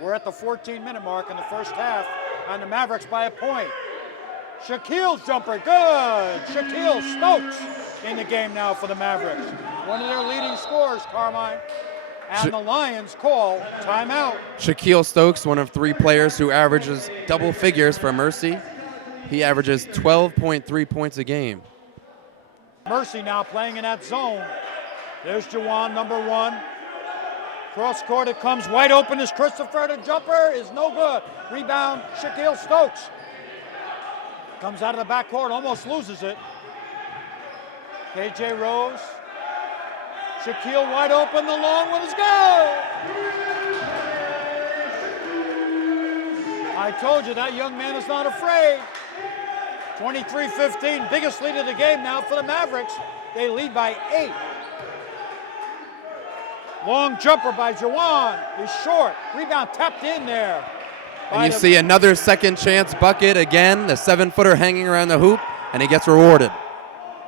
We're at the 14-minute mark in the first half, and the Mavericks by a point. Shaquille's jumper, good! Shaquille Stokes in the game now for the Mavericks. One of their leading scorers, Carmine. And the Lions call timeout. Shaquille Stokes, one of 3 players who averages double figures for Mercy. He averages 12.3 points a game. Mercy now playing in that zone. There's Jawan, number 1. Cross court it comes, wide open is Christopher. The jumper is no good. Rebound, Shaquille Stokes. Comes out of the backcourt, almost loses it. KJ Rose. Shaquille wide open, the long one is good! I told you that young man is not afraid. 23-15, biggest lead of the game now for the Mavericks. They lead by 8. Long jumper by Jawan is short. Rebound tapped in there. And you see another second chance bucket again, the 7-footer hanging around the hoop, and he gets rewarded.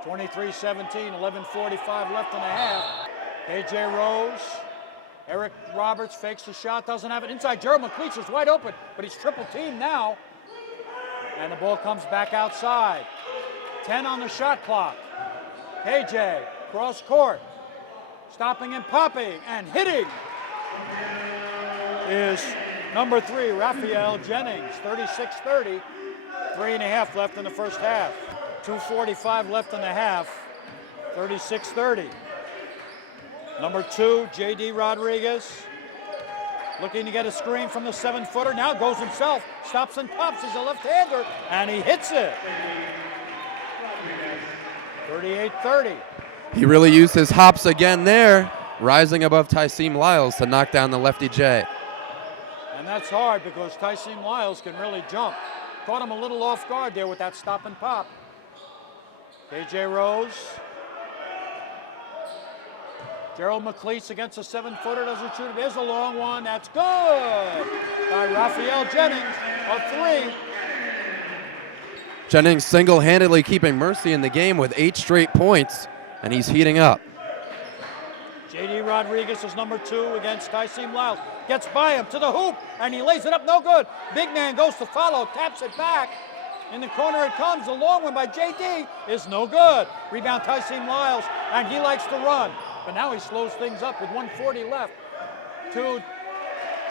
23-17, 11:45 left in the half. KJ Rose, Eric Roberts fakes the shot, doesn't have it inside. Gerald McLeish is wide open, but he's triple teamed now. And the ball comes back outside. 10 on the shot clock. KJ, cross court, stopping and popping and hitting is number 3, Raphael Jennings, 36-30. 3.5 left in the first half. 2:45 left in the half, 36-30. Number 2, J.D. Rodriguez, looking to get a screen from the 7-footer. Now goes himself, stops and pops. He's a left-hander, and he hits it. 38-30. He really used his hops again there, rising above Tyseem Lyles to knock down the lefty J. And that's hard because Tyseem Lyles can really jump. Caught him a little off guard there with that stop and pop. KJ Rose. Gerald McLeish against a 7-footer, doesn't shoot it. There's a long one, that's good by Raphael Jennings, a 3. Jennings single-handedly keeping Mercy in the game with 8 straight points, and he's heating up. J.D. Rodriguez is number 2 against Tyseem Lyles. Gets by him to the hoop, and he lays it up, no good. Big man goes to follow, taps it back. In the corner it comes, the long one by J.D. is no good. Rebound Tyseem Lyles, and he likes to run. But now he slows things up with 1:40 left. To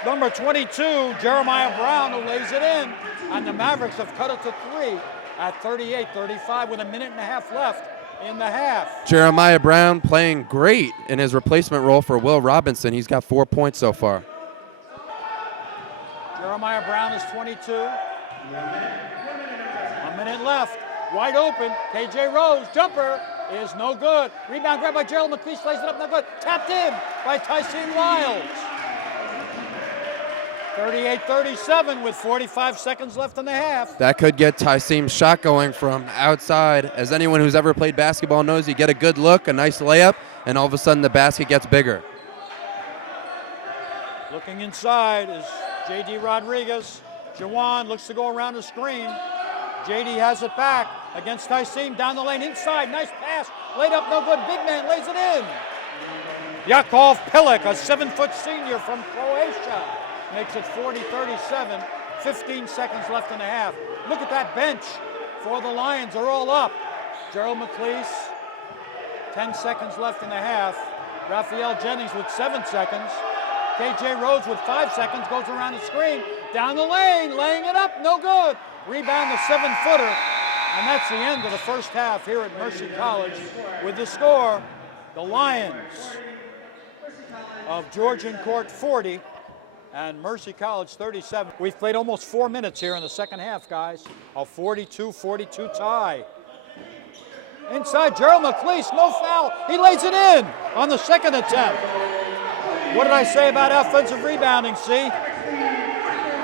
number 22, Jeremiah Brown, who lays it in. And the Mavericks have cut it to 3 at 38-35 with a 1.5 left in the half. Jeremiah Brown playing great in his replacement role for Will Robinson. He's got 4 points so far. Jeremiah Brown is 22. A minute left. Wide open. KJ Rose, jumper is no good. Rebound grabbed by Gerald McLeish, lays it up, no good. Tapped in by Tyseem Lyles. 38-37 with 45 seconds left in the half. That could get Tyseem's shot going from outside. As anyone who's ever played basketball knows, you get a good look, a nice layup, and all of a sudden the basket gets bigger. Looking inside is J.D. Rodriguez. Jawan looks to go around the screen. J.D. has it back against Tyseem, down the lane, inside, nice pass, laid up, no good, big man lays it in. Yakov Pilic, a 7-foot senior from Croatia, makes it 40-37, 15 seconds left in the half. Look at that bench for the Lions, they're all up. Gerald McLeish, 10 seconds left in the half. Raphael Jennings with 7 seconds. KJ Rose with 5 seconds, goes around the screen, down the lane, laying it up, no good. Rebound the 7-footer, and that's the end of the first half here at Mercy College with the score, the Lions of Georgian Court 40 and Mercy College 37. We've played almost 4 minutes here in the second half, guys. A 42-42 tie. Inside, Gerald McLeish, no foul. He lays it in on the second attempt. What did I say about offensive rebounding, see?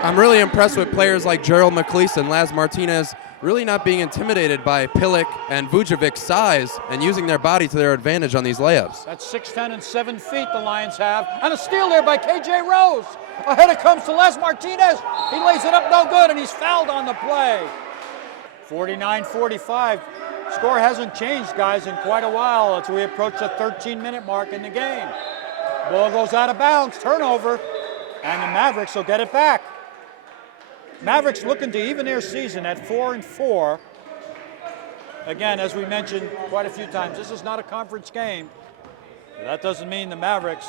I'm really impressed with players like Gerald McLeish and Laz Martinez really not being intimidated by Pilic and Vujicic's size and using their body to their advantage on these layups. That's 6'10" and 7 feet the Lions have. And a steal there by KJ Rose. Ahead it comes to Laz Martinez. He lays it up no good, and he's fouled on the play. 49-45. Score hasn't changed, guys, in quite a while as we approach the 13-minute mark in the game. Ball goes out of bounds, turnover. And the Mavericks will get it back. Mavericks looking to even their season at 4-4. Again, as we mentioned quite a few times, this is not a conference game. That doesn't mean the Mavericks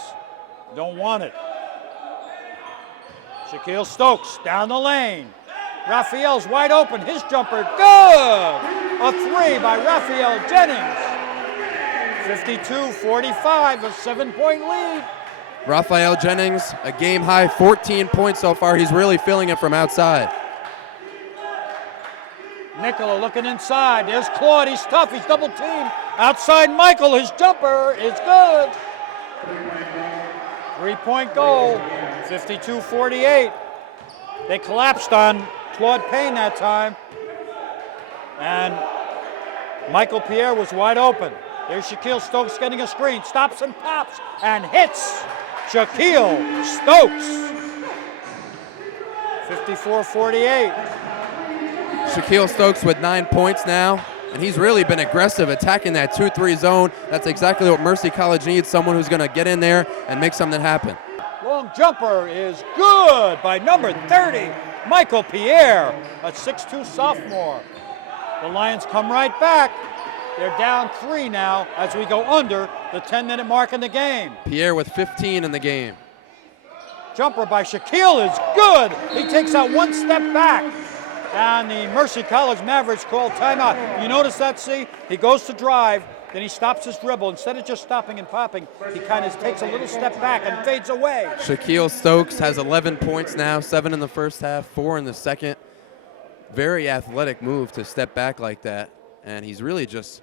don't want it. Shaquille Stokes down the lane. Raphael's wide open. His jumper, good! A three by Raphael Jennings. 52-45, a 7-point lead. Raphael Jennings, a game high 14 points so far. He's really feeling it from outside. Nicola looking inside. There's Claude. He's tough. He's double teamed. Outside Michael. His jumper is good. 3-point goal. 52-48. They collapsed on Claude Payne that time. And Michael Pierre was wide open. There's Shaquille Stokes getting a screen. Stops and pops and hits Shaquille Stokes. 54-48. Shaquille Stokes with 9 points now, and he's really been aggressive attacking that 2-3 zone. That's exactly what Mercy College needs, someone who's going to get in there and make something happen. Long jumper is good by number 30, Michael Pierre, a 6'2 sophomore. The Lions come right back. They're down 3 now as we go under the 10-minute mark in the game. Pierre with 15 in the game. Jumper by Shaquille is good. He takes out one step back. And the Mercy College Mavericks call timeout. You notice that, see? He goes to drive, then he stops his dribble. Instead of just stopping and popping, he kind of takes a little step back and fades away. Shaquille Stokes has 11 points now, 7 in the first half, 4 in the second. Very athletic move to step back like that. And he's really just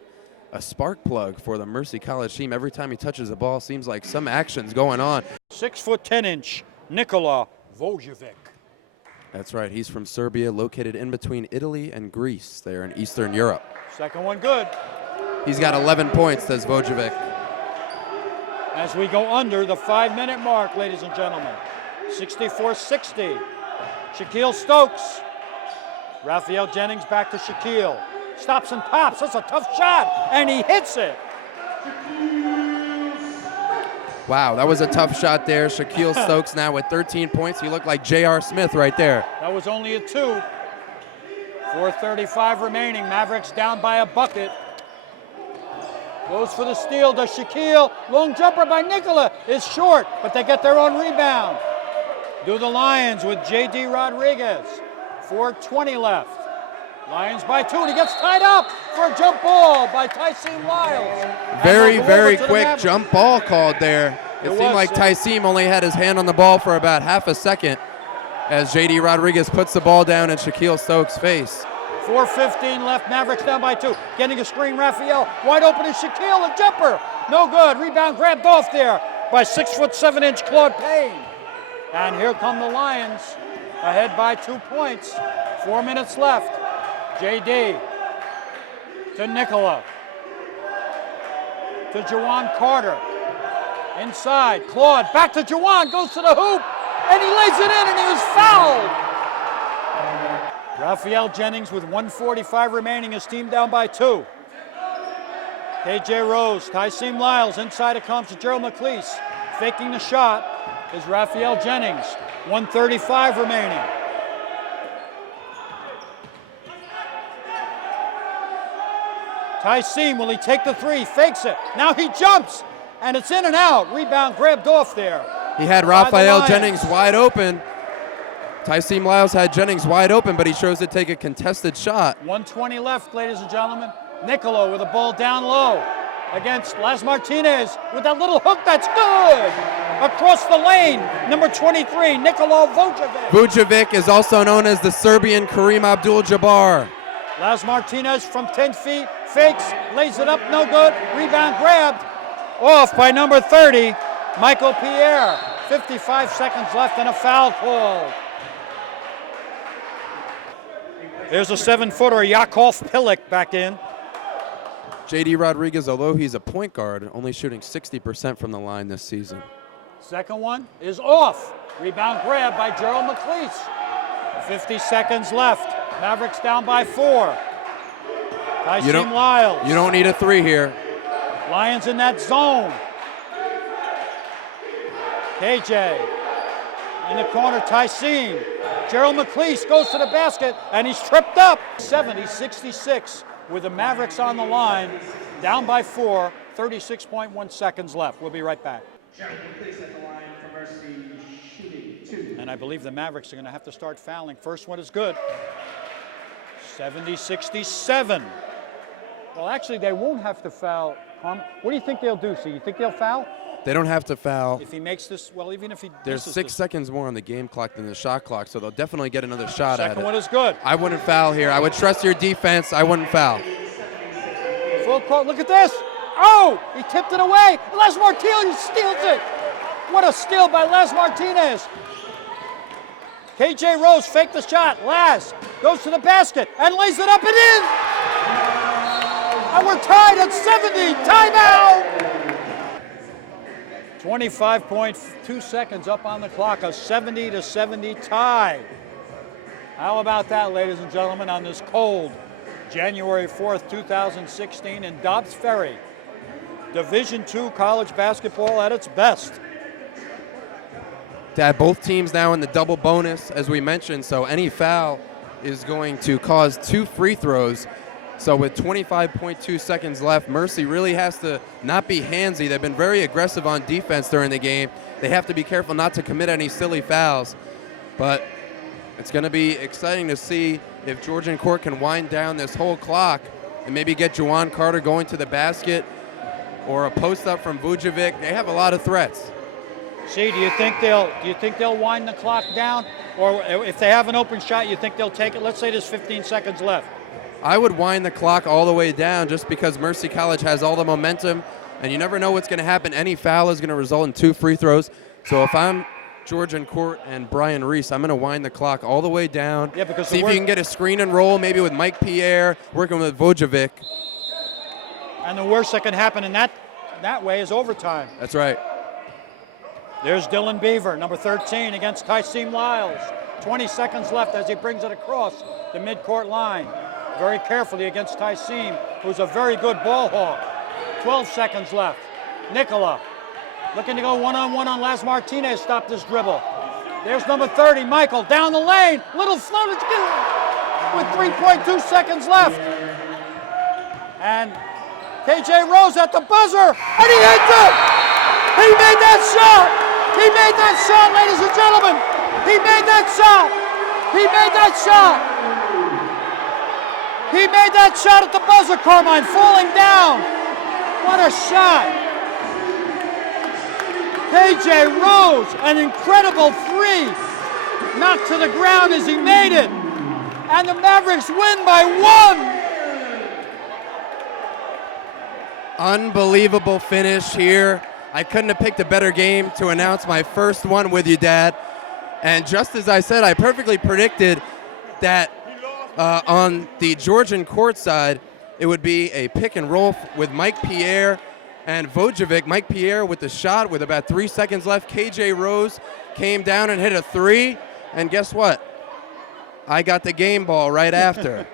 a spark plug for the Mercy College team. Every time he touches the ball, seems like some action's going on. 6'10" Nikola Vojevic. That's right. He's from Serbia, located in between Italy and Greece there in Eastern Europe. Second one good. He's got 11 points, says Vojevic. As we go under the 5-minute mark, ladies and gentlemen. 64-60. Shaquille Stokes. Raphael Jennings back to Shaquille. Stops and pops. That's a tough shot. And he hits it. Wow, that was a tough shot there. Shaquille Stokes now with 13 points. He looked like J.R. Smith right there. That was only a 2. 4:35 remaining. Mavericks down by a bucket. Goes for the steal. Does Shaquille. Long jumper by Nikola is short, but they get their own rebound. Do the Lions with J.D. Rodriguez. 4:20 left. Lions by 2, and he gets tied up for a jump ball by Tyson Lyles. Very quick jump ball called there. It seemed like Tyson only had his hand on the ball for about half a second as J.D. Rodriguez puts the ball down in Shaquille Stokes' face. 4:15 left, Mavericks down by 2. Getting a screen, Raphael. Wide open is Shaquille, a jumper. No good, rebound grabbed off there by 6'7" Claude Payne. And here come the Lions, ahead by 2 points. 4 minutes left. J.D. to Nikola. To Juwan Carter. Inside, Claude, back to Juwan, goes to the hoop, and he lays it in, and he was fouled. Raphael Jennings with 1:45 remaining, his team down by 2. K.J. Rose, Tyson Lyles, inside it comes to Gerald McLeese. Faking the shot is Raphael Jennings, 1:35 remaining. Tyson, will he take the 3? Fakes it. Now he jumps, and it's in and out. Rebound grabbed off there. He had Raphael Jennings wide open. Tyson Lyles had Jennings wide open, but he chose to take a contested shot. 1:20 left, ladies and gentlemen. Nicola with a ball down low against Las Martinez with that little hook that's good. Across the lane, number 23, Nikola Vojevic. Vucevic is also known as the Serbian Kareem Abdul-Jabbar. Las Martinez from 10 feet, fakes, lays it up, no good. Rebound grabbed, off by number 30, Michael Pierre. 55 seconds left and a foul call. There's a 7-footer, Yakov Pilik back in. J.D. Rodriguez, although he's a point guard, only shooting 60% from the line this season. Second one is off. Rebound grab by Gerald McLeese. 50 seconds left. Mavericks down by 4. Tyson Lyles. You don't need a 3 here. Lions in that zone. KJ In the corner, Tyson. Gerald McLeese goes to the basket, and he's tripped up. 70-66 with the Mavericks on the line, down by 4, 36.1 seconds left. We'll be right back. Gerald McLeese at the line for Mercy, shooting 2. And I believe the Mavericks are going to have to start fouling. First one is good. 70-67. Well, actually, they won't have to foul. What do you think they'll do? So you think they'll foul? They don't have to foul. If he makes this, well, even if he There's misses 6 this. seconds more on the game clock than the shot clock, so they'll definitely get another shot at Second it. one is good. I wouldn't foul here. I would trust your defense. I wouldn't foul. Full court, look at this. Oh, he tipped it away. Les Martinez steals it. What a steal by Les Martinez. KJ Rose faked the shot. Laz goes to the basket and lays it up and in. And we're tied at 70. Timeout. 25.2 seconds up on the clock. A 70-70 tie. How about that, ladies and gentlemen, on this cold January 4th, 2016 in Dobbs Ferry. Division II college basketball at its best. Dad, both teams now in the double bonus, as we mentioned, so any foul is going to cause 2 free throws. So with 25.2 seconds left, Mercy really has to not be handsy. They've been very aggressive on defense during the game. They have to be careful not to commit any silly fouls. But it's going to be exciting to see if Georgian Court can wind down this whole clock and maybe get Juwan Carter going to the basket or a post up from Vujovic. They have a lot of threats. See, do you think they'll wind the clock down, or if they have an open shot, you think they'll take it? Let's say there's 15 seconds left. I would wind the clock all the way down just because Mercy College has all the momentum, and you never know what's going to happen. Any foul is going to result in 2 free throws. So if I'm Georgian Court and Brian Reese, I'm going to wind the clock all the way down. Yeah, because see if you can get a screen and roll, maybe with Mike Pierre, working with Vujovic. And the worst that can happen in that way is overtime. That's right. There's Dylan Beaver, number 13, against Tyson Lyles. 20 seconds left as he brings it across the midcourt line. Very carefully against Tyson, who's a very good ball hawk. 12 seconds left. Nicola looking to go one-on-one on Las Martinez. Stop this dribble. There's number 30, Michael, down the lane. Little float with 3.2 seconds left. And KJ Rose at the buzzer, and he hits it! He made that shot! He made that shot, ladies and gentlemen! He made that shot! He made that shot! He made that shot at the buzzer, Carmine, falling down. What a shot! KJ Rose, an incredible 3. Knocked to the ground as he made it. And the Mavericks win by 1. Unbelievable finish here. I couldn't have picked a better game to announce my first one with you, Dad. And just as I said, I perfectly predicted that on the Georgian Court side, it would be a pick and roll with Mike Pierre and Vujovic. Mike Pierre with the shot with about 3 seconds left. KJ Rose came down and hit a 3. And guess what? I got the game ball right after.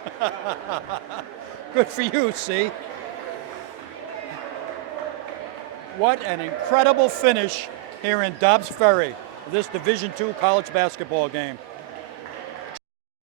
Good for you, see? What an incredible finish here in Dobbs Ferry, this Division II college basketball game.